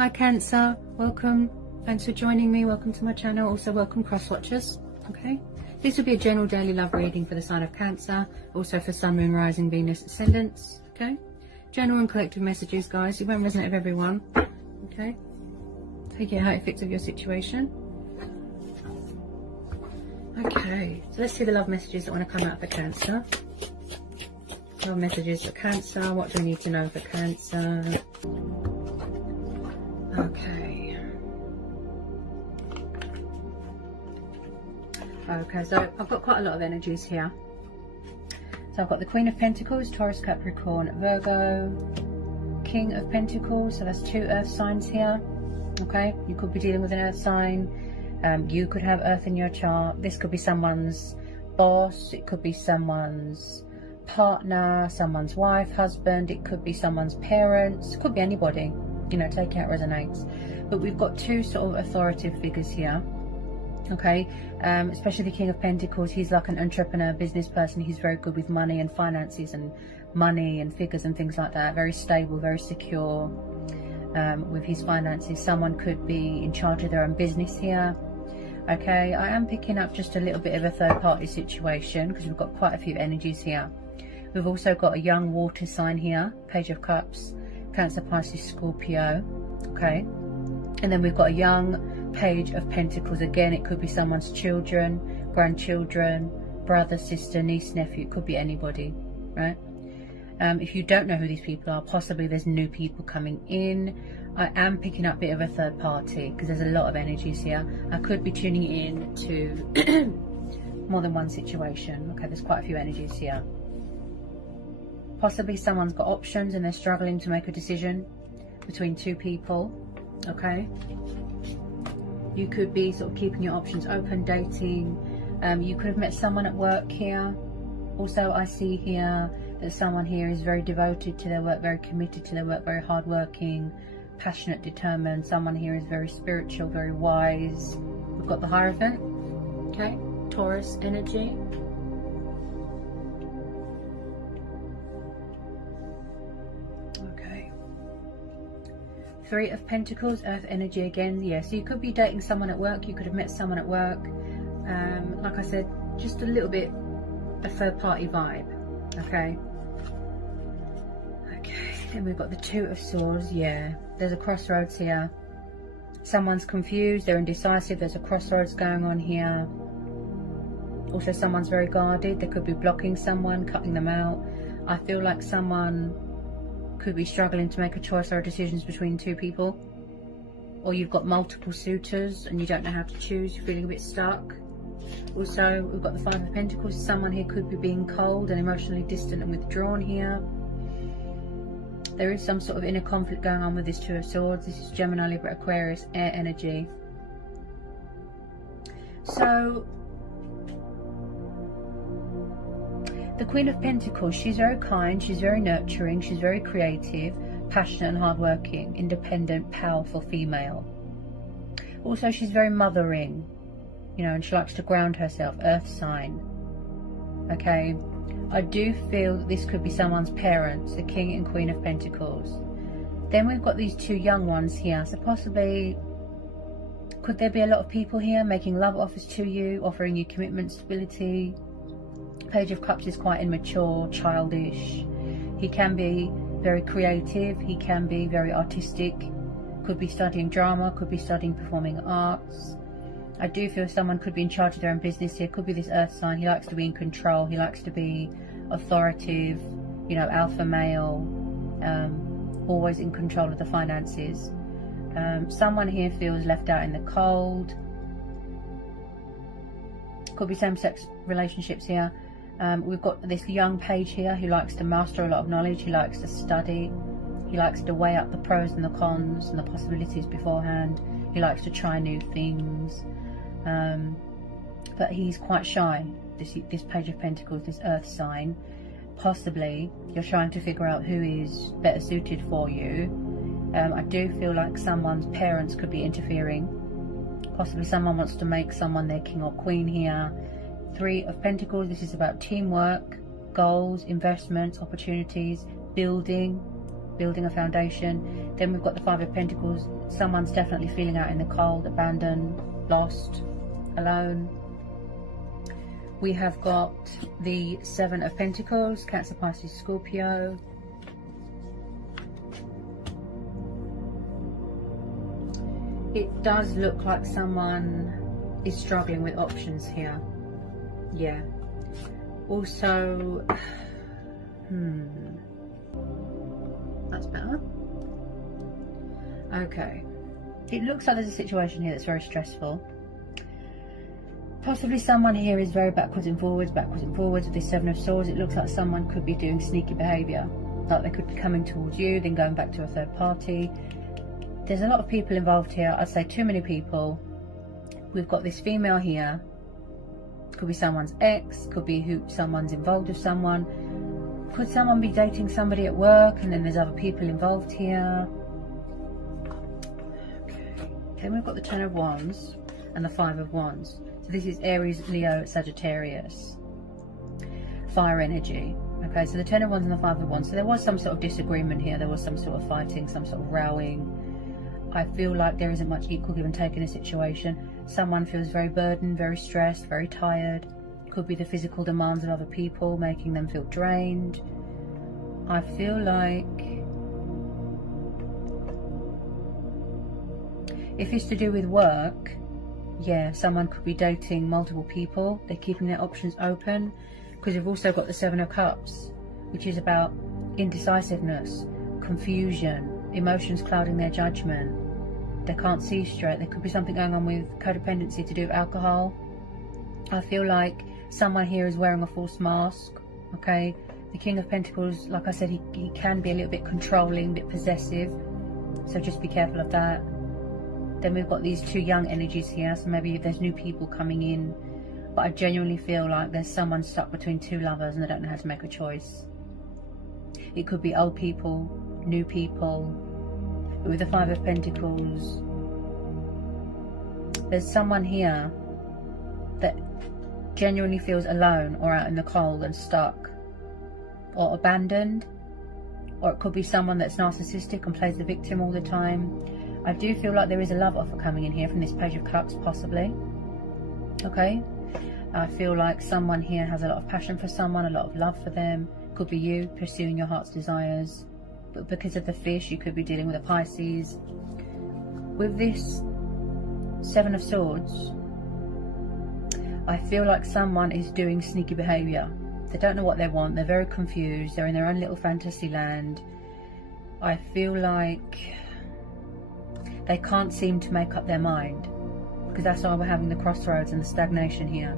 Hi Cancer, welcome. Thanks for joining me. Welcome to my channel. Also welcome cross watchers. Okay, this will be a general daily love reading for the sign of Cancer, also for Sun, Moon, Rising, Venus, Ascendants. Okay, general and collective messages, guys. It won't resonate with everyone. Okay, take it how it fits with your situation. Okay, so let's see the love messages that want to come out for Cancer. Love messages for Cancer. What do we need to know for Cancer? Okay. Okay, so I've got quite a lot of energies here. So I've got the Queen of Pentacles, Taurus, Capricorn, Virgo, King of Pentacles. So that's two earth signs here. Okay, you could be dealing with an earth sign. You could have earth in your chart. This could be someone's boss. It could be someone's partner, someone's wife, husband. It could be someone's parents. It could be anybody. You know, take it how it resonates. But we've got two sort of authoritative figures here. Okay, especially the King of Pentacles. He's like an entrepreneur, business person. He's very good with money and finances and money and figures and things like that. Very stable, very secure with his finances. Someone could be in charge of their own business here. Okay, I am picking up just a little bit of a third party situation because we've got quite a few energies here. We've also got a young water sign here, Page of Cups, Cancer, Pisces, Scorpio. Okay, and then we've got a young Page of Pentacles. Again, it could be someone's children, grandchildren, brother, sister, niece, nephew. It could be anybody, right? If you don't know who these people are, possibly there's new people coming in. I am picking up a bit of a third party because there's a lot of energies here. I could be tuning in to more than one situation. Okay, there's quite a few energies here. Possibly someone's got options and they're struggling to make a decision between two people. Okay, you could be sort of keeping your options open, dating. You could have met someone at work here. Also, I see here that someone here is very devoted to their work, very committed to their work, very hardworking, passionate, determined. Someone here is very spiritual, very wise. We've got the Hierophant. Okay, Taurus energy. Okay, Three of Pentacles, Earth energy again. Yeah, so you could be dating someone at work. You could have met someone at work. Like I said, just a little bit a third party vibe. Okay. Okay, then we've got the Two of Swords. Yeah, there's a crossroads here. Someone's confused, they're indecisive. There's a crossroads going on here. Also, someone's very guarded. They could be blocking someone, cutting them out. I feel like someone could be struggling to make a choice or decisions between two people. Or you've got multiple suitors and you don't know how to choose. You're feeling a bit stuck. Also, we've got the Five of Pentacles. Someone here could be being cold and emotionally distant and withdrawn here. There is some sort of inner conflict going on with this Two of Swords. This is Gemini, Libra, Aquarius, air energy. So, the Queen of Pentacles, she's very kind, she's very nurturing, she's very creative, passionate and hardworking, independent, powerful female. Also, she's very mothering. You know, and she likes to ground herself, earth sign. Okay, I do feel that this could be someone's parents, the King and Queen of Pentacles. Then we've got these two young ones here, so possibly could there be a lot of people here making love offers to you, offering you commitment, stability. Page of Cups is quite immature, childish. He can be very creative, he can be very artistic, could be studying drama, could be studying performing arts. I do feel someone could be in charge of their own business here. Could be this earth sign. He likes to be in control. He likes to be authoritative, you know, alpha male, always in control of the finances. Someone here feels left out in the cold. Could be same-sex relationships here. We've got this young page here who likes to master a lot of knowledge. He likes to study. He likes to weigh up the pros and the cons and the possibilities beforehand. He likes to try new things. But he's quite shy, this Page of Pentacles, this earth sign. Possibly you're trying to figure out who is better suited for you. I do feel like someone's parents could be interfering. Possibly someone wants to make someone their king or queen here. Three of Pentacles, this is about teamwork, goals, investments, opportunities, building. building a foundation. Then we've got the Five of Pentacles. Someone's definitely feeling out in the cold, abandoned, lost, alone. We have got the Seven of Pentacles, Cancer, Pisces, Scorpio. It does look like someone is struggling with options here. Yeah. Also, that's better. Okay. It looks like there's a situation here that's very stressful. Possibly someone here is very backwards and forwards with this Seven of Swords. It looks like someone could be doing sneaky behaviour. Like they could be coming towards you, then going back to a third party. There's a lot of people involved here. I'd say too many people. We've got this female here. Could be someone's ex, could be someone's involved with someone. Could someone be dating somebody at work, and then there's other people involved here. Okay. Then we've got the Ten of Wands and the Five of Wands. So this is Aries, Leo, Sagittarius. Fire energy. Okay, so the Ten of Wands and the Five of Wands. So there was some sort of disagreement here. There was some sort of fighting, some sort of rowing. I feel like there isn't much equal give and take in a situation. Someone feels very burdened, very stressed, very tired. Could be the physical demands of other people making them feel drained. I feel like if it's to do with work, yeah, someone could be dating multiple people. They're keeping their options open, because we've also got the Seven of Cups, which is about indecisiveness, confusion, emotions clouding their judgment. They can't see straight. There could be something going on with codependency to do with alcohol. I feel like someone here is wearing a false mask. Okay, the King of Pentacles, like I said, he can be a little bit controlling, a bit possessive, so just be careful of that. Then we've got these two young energies here, so maybe there's new people coming in, but I genuinely feel like there's someone stuck between two lovers and they don't know how to make a choice. It could be old people, new people. But with the Five of Pentacles, there's someone here that genuinely feels alone or out in the cold and stuck or abandoned. Or it could be someone that's narcissistic and plays the victim all the time. I do feel like there is a love offer coming in here from this Page of Cups, possibly. Okay, I feel like someone here has a lot of passion for someone, a lot of love for them. Could be you pursuing your heart's desires. But because of the fish, you could be dealing with a Pisces. With this Seven of Swords, I feel like someone is doing sneaky behaviour. They don't know what they want. They're very confused. They're in their own little fantasy land. I feel like they can't seem to make up their mind, because that's why we're having the crossroads and the stagnation here.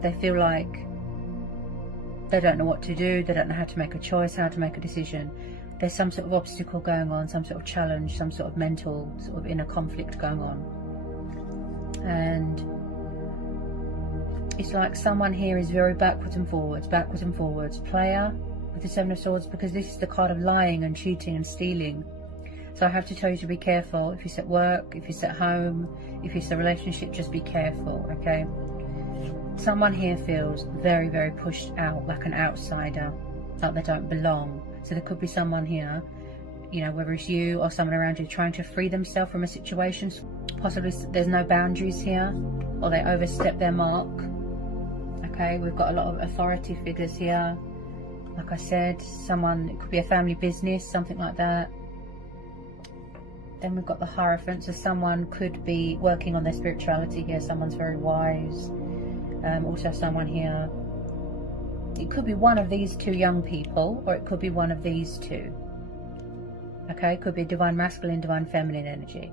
They feel like they don't know what to do, they don't know how to make a choice, how to make a decision. There's some sort of obstacle going on, some sort of challenge, some sort of mental sort of inner conflict going on. And it's like someone here is very backwards and forwards, player with the Seven of Swords, because this is the card of lying and cheating and stealing. So I have to tell you to be careful. If it's at work, if it's at home, if it's a relationship, just be careful, okay? Someone here feels very, very pushed out, like an outsider, like they don't belong. So there could be someone here, you know, whether it's you or someone around you, trying to free themselves from a situation. Possibly there's no boundaries here, or they overstep their mark. Okay, we've got a lot of authority figures here. Like I said, someone, it could be a family business, something like that. Then we've got the Hierophant, so someone could be working on their spirituality here. Someone's very wise. Also someone here, it could be one of these two young people, or it could be one of these two. Okay, it could be divine masculine, divine feminine energy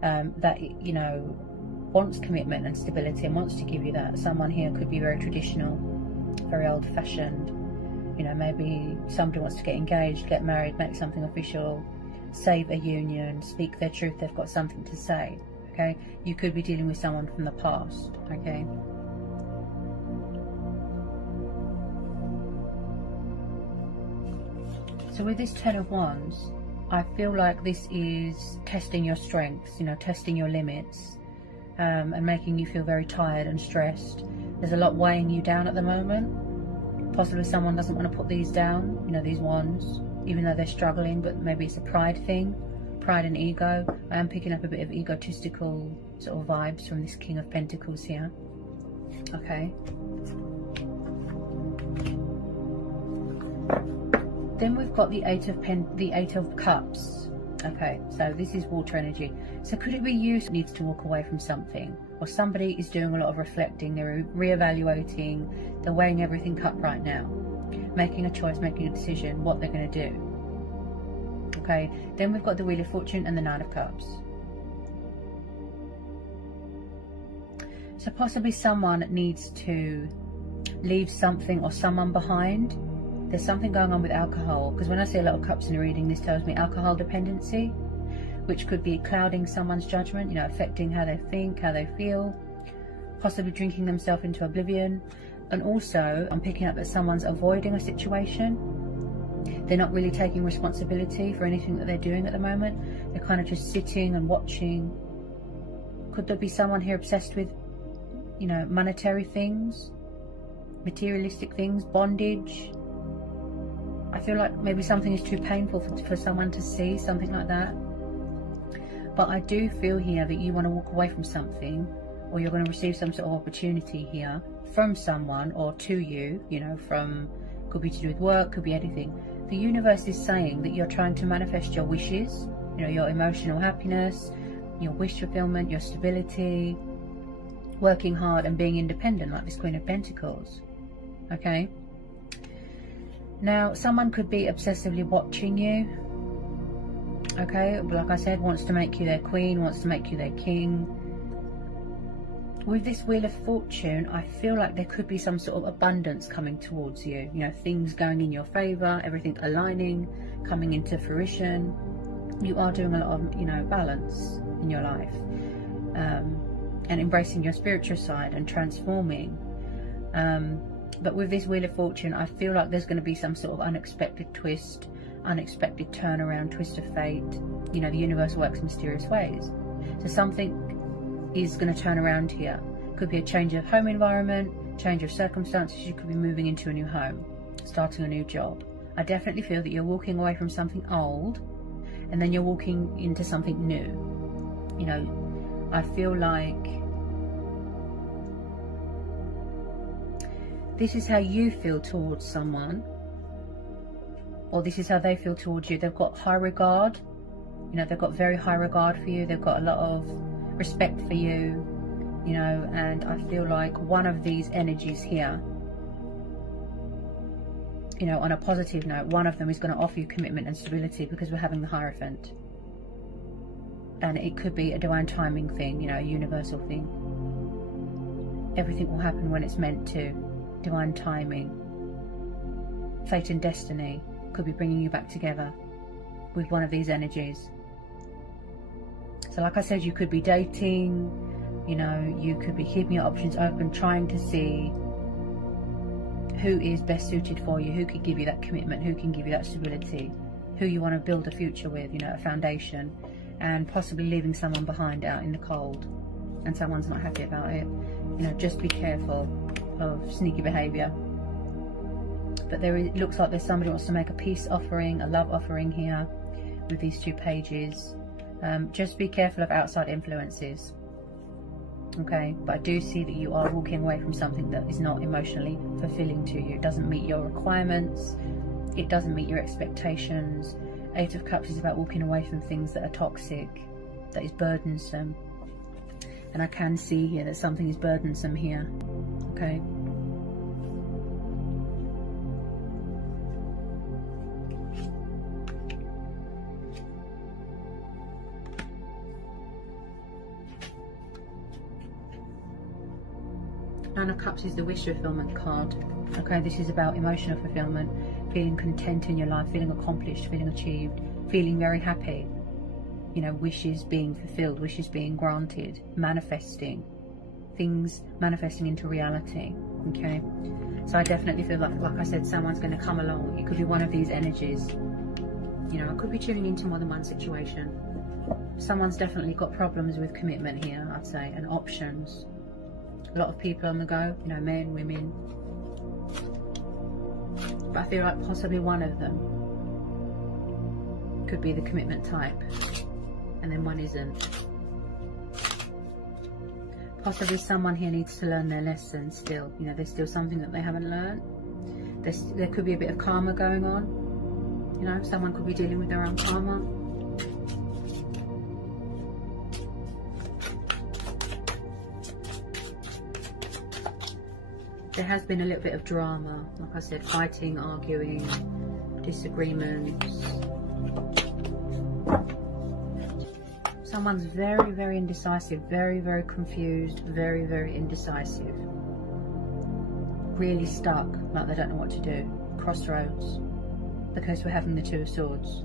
that, you know, wants commitment and stability and wants to give you that. Someone here could be very traditional, very old-fashioned. You know, maybe somebody wants to get engaged, get married, make something official, save a union, speak their truth. They've got something to say. Okay, you could be dealing with someone from the past. Okay. So with this Ten of Wands, I feel like this is testing your strengths, you know, testing your limits, and making you feel very tired and stressed. There's a lot weighing you down at the moment. Possibly someone doesn't want to put these down, you know, these wands. even though they're struggling, but maybe it's a pride thing, pride and ego. I am picking up a bit of egotistical sort of vibes from this King of Pentacles here. Okay. Then we've got the Eight of Cups. Okay, so this is water energy. So could it be you who needs to walk away from something? Or somebody is doing a lot of reflecting, they're re-evaluating, they're weighing everything up right now, making a choice, making a decision, what they're going to do. Okay, then we've got the Wheel of Fortune and the Nine of Cups. So possibly someone needs to leave something or someone behind. There's something going on with alcohol, because when I see a lot of cups in a reading, this tells me alcohol dependency, which could be clouding someone's judgment, you know, affecting how they think, how they feel, possibly drinking themselves into oblivion. And also, I'm picking up that someone's avoiding a situation. They're not really taking responsibility for anything that they're doing at the moment. They're kind of just sitting and watching. Could there be someone here obsessed with, you know, monetary things, materialistic things, bondage? I feel like maybe something is too painful for someone to see, something like that. But I do feel here that you want to walk away from something, or you're going to receive some sort of opportunity here from someone or to you, you know, from, could be to do with work, could be anything. The universe is saying that you're trying to manifest your wishes, you know, your emotional happiness, your wish fulfillment, your stability, working hard and being independent, like this Queen of Pentacles. Okay. Now, someone could be obsessively watching you. Okay, like I said, wants to make you their queen, wants to make you their king. With this Wheel of Fortune, I feel like there could be some sort of abundance coming towards you. You know, things going in your favor, everything aligning, coming into fruition. You are doing a lot of, you know, balance in your life. And embracing your spiritual side and transforming. But with this Wheel of Fortune, I feel like there's going to be some sort of unexpected twist, unexpected turnaround, twist of fate. You know, the universe works in mysterious ways. So something is going to turn around here. Could be a change of home environment, change of circumstances. You could be moving into a new home, starting a new job. I definitely feel that you're walking away from something old, and then you're walking into something new. You know, I feel like this is how you feel towards someone, or this is how they feel towards you. They've got high regard, you know, they've got very high regard for you. They've got a lot of respect for you, you know, and I feel like one of these energies here, you know, on a positive note, one of them is going to offer you commitment and stability, because we're having the Hierophant. And it could be a divine timing thing, you know, a universal thing. Everything will happen when it's meant to. Divine timing, fate and destiny could be bringing you back together with one of these energies. So like I said, you could be dating, you know, you could be keeping your options open, trying to see who is best suited for you, who can give you that commitment, who can give you that stability, who you want to build a future with, you know, a foundation, and possibly leaving someone behind out in the cold, and someone's not happy about it. You know, just be careful of sneaky behavior. But it looks like there's somebody who wants to make a peace offering, a love offering here with these two pages. Just be careful of outside influences. Okay, but I do see that you are walking away from something that is not emotionally fulfilling to you. It doesn't meet your requirements, it doesn't meet your expectations. Eight of Cups is about walking away from things that are toxic, that is burdensome. And I can see here that something is burdensome here. Okay. Nine of Cups is the wish fulfillment card. Okay, this is about emotional fulfillment, feeling content in your life, feeling accomplished, feeling achieved, feeling very happy. You know, wishes being fulfilled, wishes being granted, manifesting, things manifesting into reality. Okay, so I definitely feel like I said, someone's going to come along. It could be one of these energies. You know, I could be tuning into more than one situation. Someone's definitely got problems with commitment here, I'd say, and options. A lot of people on the go, you know, men, women. But I feel like possibly one of them could be the commitment type, and then one isn't. Possibly someone here needs to learn their lesson still. You know, there's still something that they haven't learned. There could be a bit of karma going on. You know, someone could be dealing with their own karma. There has been a little bit of drama, like I said, fighting, arguing, disagreements. Someone's very, very indecisive, very, very confused, very, very indecisive. Really stuck, like they don't know what to do. Crossroads, because we're having the Two of Swords.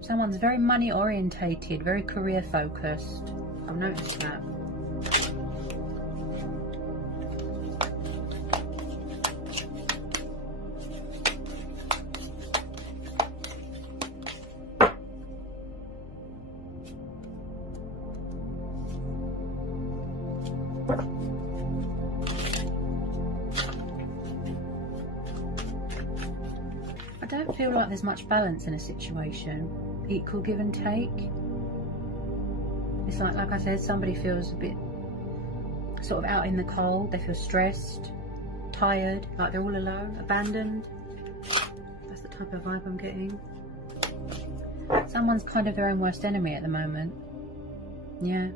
Someone's very money orientated, very career focused. I've noticed that. I don't feel like there's much balance in a situation. Equal give and take. It's like I said, somebody feels a bit sort of out in the cold. They feel stressed, tired, like they're all alone, abandoned. That's the type of vibe I'm getting. Someone's kind of their own worst enemy at the moment. Yeah.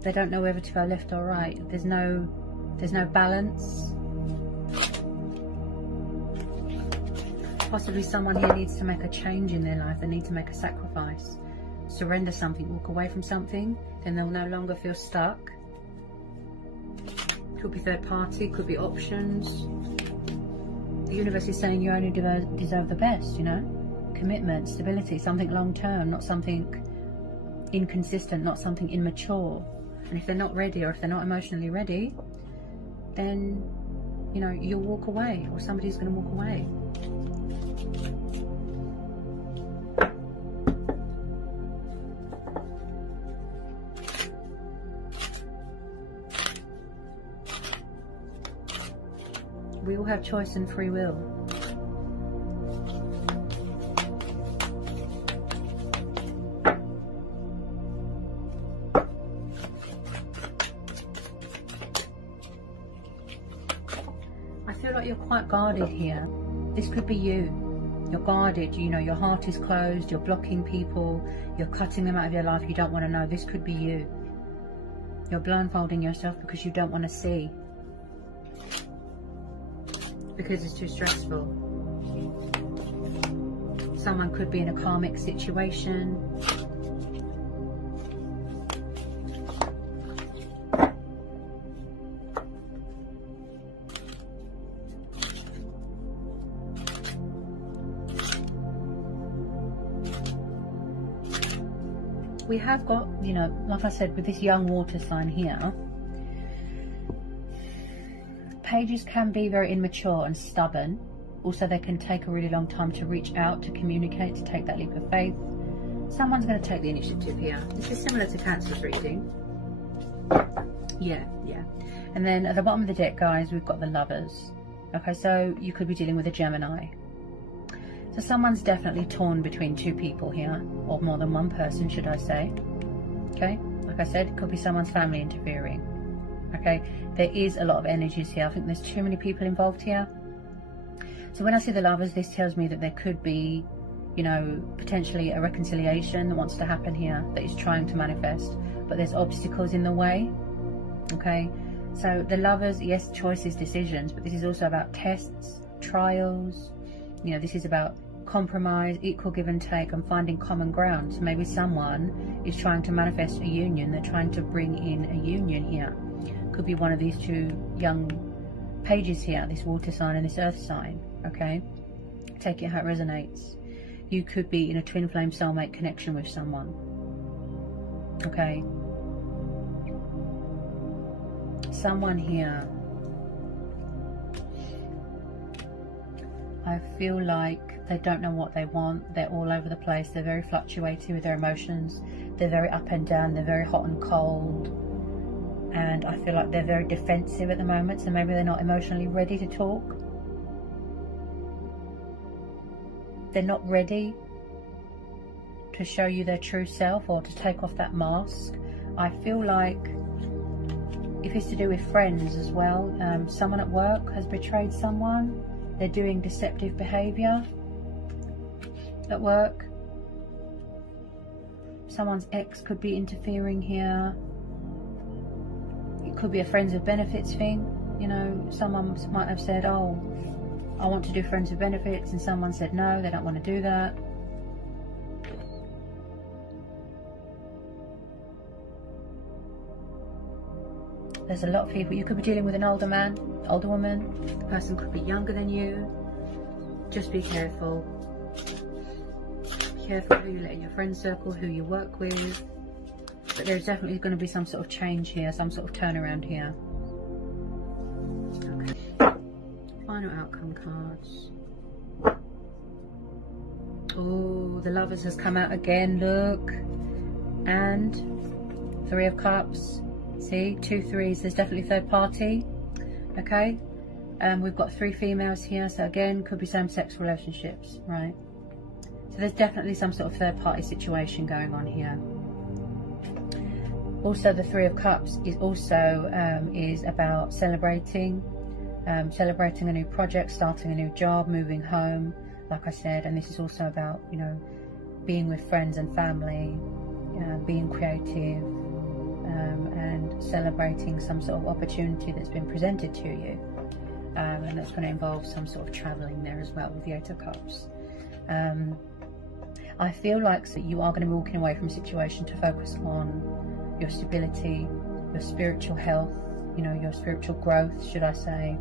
They don't know whether to go left or right. There's no balance. Possibly someone here needs to make a change in their life. They need to make a sacrifice. Surrender something, walk away from something. Then they'll no longer feel stuck. Could be third party, could be options. The universe is saying you only deserve the best, you know. Commitment, stability, something long term, not something inconsistent, not something immature. And if they're not ready, or if they're not emotionally ready, then, you know, you'll walk away, or somebody's going to walk away. We all have choice and free will. I feel like you're quite guarded here. This could be you. You're guarded, you know, your heart is closed, you're blocking people, you're cutting them out of your life, you don't want to know. This could be you. You're blindfolding yourself because you don't want to see. Because it's too stressful. Someone could be in a karmic situation. We have got, you know, like I said, with this young water sign here, pages can be very immature and stubborn. Also, they can take a really long time to reach out, to communicate, to take that leap of faith. Someone's going to take the initiative here. This is similar to Cancer's reading. Yeah. And then at the bottom of the deck, guys, we've got the Lovers. Okay, so you could be dealing with a Gemini. So someone's definitely torn between two people here, or more than one person, should I say. Okay, like I said, it could be someone's family interfering. Okay, there is a lot of energies here. I think there's too many people involved here. So when I see the Lovers, this tells me that there could be, you know, potentially a reconciliation that wants to happen here, that is trying to manifest, but there's obstacles in the way. Okay, so the Lovers, yes, choices, decisions, but this is also about tests, trials. You know, this is about compromise, equal give and take, and finding common ground. So maybe someone is trying to manifest a union. They're trying to bring in a union here. Could be one of these two young pages here, this water sign and this earth sign. Okay, take it how it resonates. You could be in a twin flame soulmate connection with someone. Okay, someone here, I feel like they don't know what they want. They're all over the place. They're very fluctuating with their emotions. They're very up and down. They're very hot and cold. And I feel like they're very defensive at the moment. So maybe they're not emotionally ready to talk. they're not ready to show you their true self or to take off that mask. I feel like if it's to do with friends as well, someone at work has betrayed someone. They're doing deceptive behaviour at work. Someone's ex could be interfering here. It could be a friends with benefits thing. You know, someone might have said, oh, I want to do friends with benefits, and someone said no, they don't want to do that. There's a lot of people. You could be dealing with an older man, older woman. The person could be younger than you. Just be careful. Be careful who you let in your friend circle, who you work with. But there's definitely going to be some sort of change here, some sort of turnaround here. Okay. Final outcome cards. Oh, the Lovers has come out again, look. And Three of Cups. See, 2 threes. There's definitely third party. Okay. We've got 3 females here, so again, could be same-sex relationships, right? So there's definitely some sort of third party situation going on here. Also, the 3 of Cups is also is about celebrating a new project, starting a new job, moving home, like I said. And this is also about, you know, being with friends and family, being creative, and celebrating some sort of opportunity that's been presented to you. And that's going to involve some sort of traveling there as well with the 8 of Cups. I feel like you are going to be walking away from a situation to focus on your stability, your spiritual health, you know, your spiritual growth, should I say,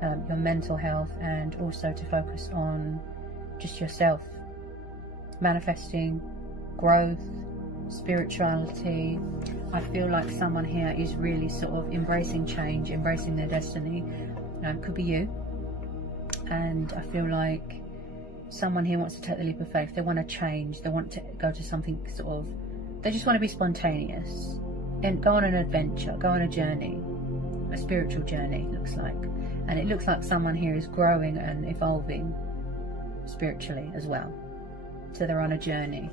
your mental health, and also to focus on just yourself, manifesting growth, spirituality. I feel like someone here is really sort of embracing change, embracing their destiny. Could be you. And I feel like someone here wants to take the leap of faith. They want to change. They want to go to something sort of, they just want to be spontaneous and go on an adventure, go on a journey, a spiritual journey, looks like. And it looks like someone here is growing and evolving spiritually as well. So they're on a journey,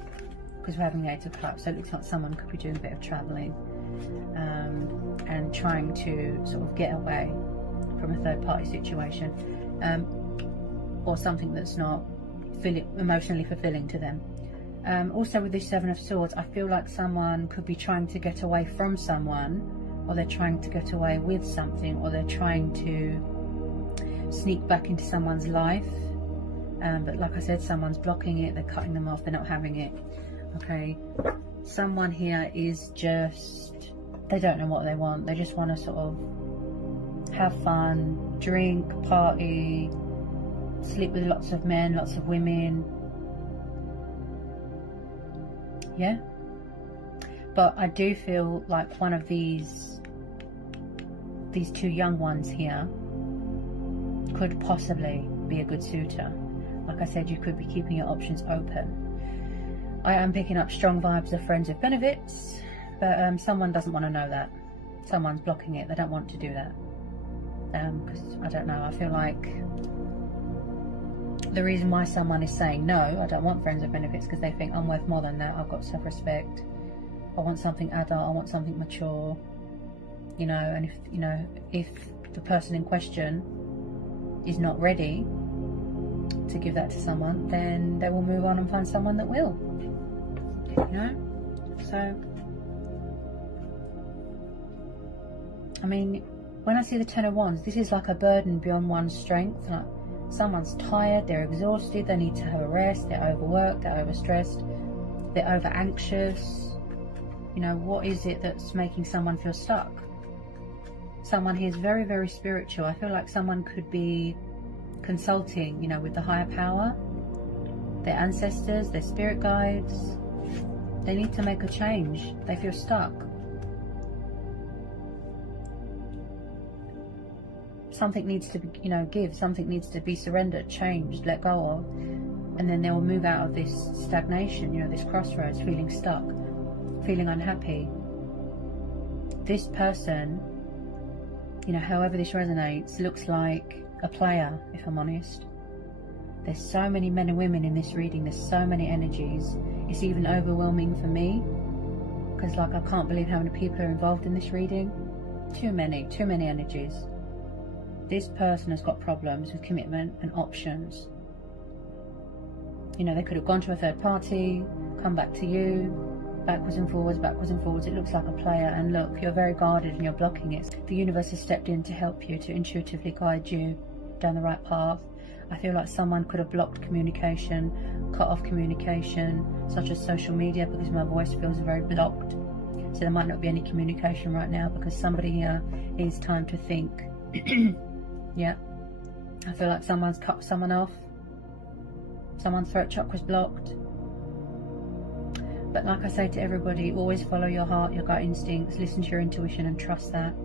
because we're having the 8 of Cups. So it looks like someone could be doing a bit of traveling and trying to sort of get away from a third party situation, or something that's not emotionally fulfilling to them. Also with this 7 of Swords, I feel like someone could be trying to get away from someone, or they're trying to get away with something, or they're trying to sneak back into someone's life. But like I said, someone's blocking it, they're cutting them off, they're not having it. Okay, someone here is just, they don't know what they want. They just want to sort of have fun, drink, party, sleep with lots of men, lots of women. Yeah, but I do feel like one of these 2 young ones here could possibly be a good suitor. Like I said, you could be keeping your options open. I am picking up strong vibes of friends with benefits, but someone doesn't want to know that. Someone's blocking it. They don't want to do that. Because, I don't know, I feel like the reason why someone is saying no, I don't want friends with benefits, because they think I'm worth more than that. I've got self-respect. I want something adult. I want something mature. You know, and if the person in question is not ready to give that to someone, then they will move on and find someone that will. You know? So, I mean, when I see the 10 of Wands, this is like a burden beyond one's strength. Like someone's tired, they're exhausted, they need to have a rest, they're overworked, they're overstressed, they're over anxious. You know, what is it that's making someone feel stuck? Someone here is very, very spiritual. I feel like someone could be consulting, you know, with the higher power, their ancestors, their spirit guides. They need to make a change. They feel stuck. Something needs to be, you know, give. Something needs to be surrendered, changed, let go of. And then they will move out of this stagnation, you know, this crossroads, feeling stuck, feeling unhappy. This person, you know, however this resonates, looks like a player, if I'm honest. There's so many men and women in this reading. There's so many energies. It's even overwhelming for me, because like I can't believe how many people are involved in this reading. Too many energies. This person has got problems with commitment and options. You know, they could have gone to a third party, come back to you, backwards and forwards, backwards and forwards. It looks like a player, and look, you're very guarded and you're blocking it. The universe has stepped in to help you, to intuitively guide you down the right path. I feel like someone could have blocked communication, cut off communication, such as social media, because my voice feels very blocked. So there might not be any communication right now, because somebody here needs time to think. Yeah, I feel like someone's cut someone off. Someone's throat chakra's blocked. But like I say to everybody, always follow your heart, your gut instincts, listen to your intuition and trust that.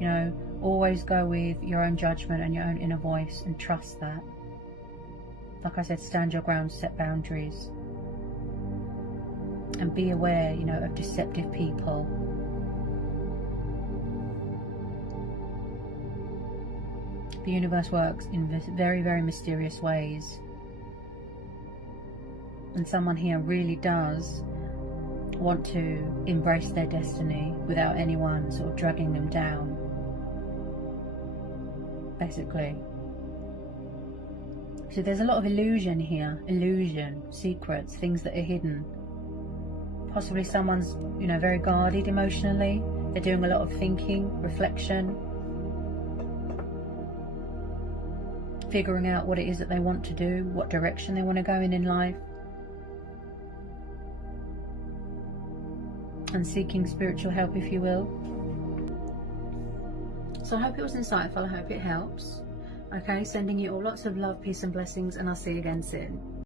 You know, always go with your own judgment and your own inner voice and trust that. Like I said, stand your ground, set boundaries. And be aware, you know, of deceptive people. The universe works in very, very mysterious ways. And someone here really does want to embrace their destiny without anyone sort of dragging them down, basically. So there's a lot of illusion here. Illusion, secrets, things that are hidden. Possibly someone's, you know, very guarded emotionally. They're doing a lot of thinking, reflection, figuring out what it is that they want to do, what direction they want to go in life, and seeking spiritual help, if you will. So I hope it was insightful. I hope it helps. Okay, sending you all lots of love, peace and blessings, and I'll see you again soon.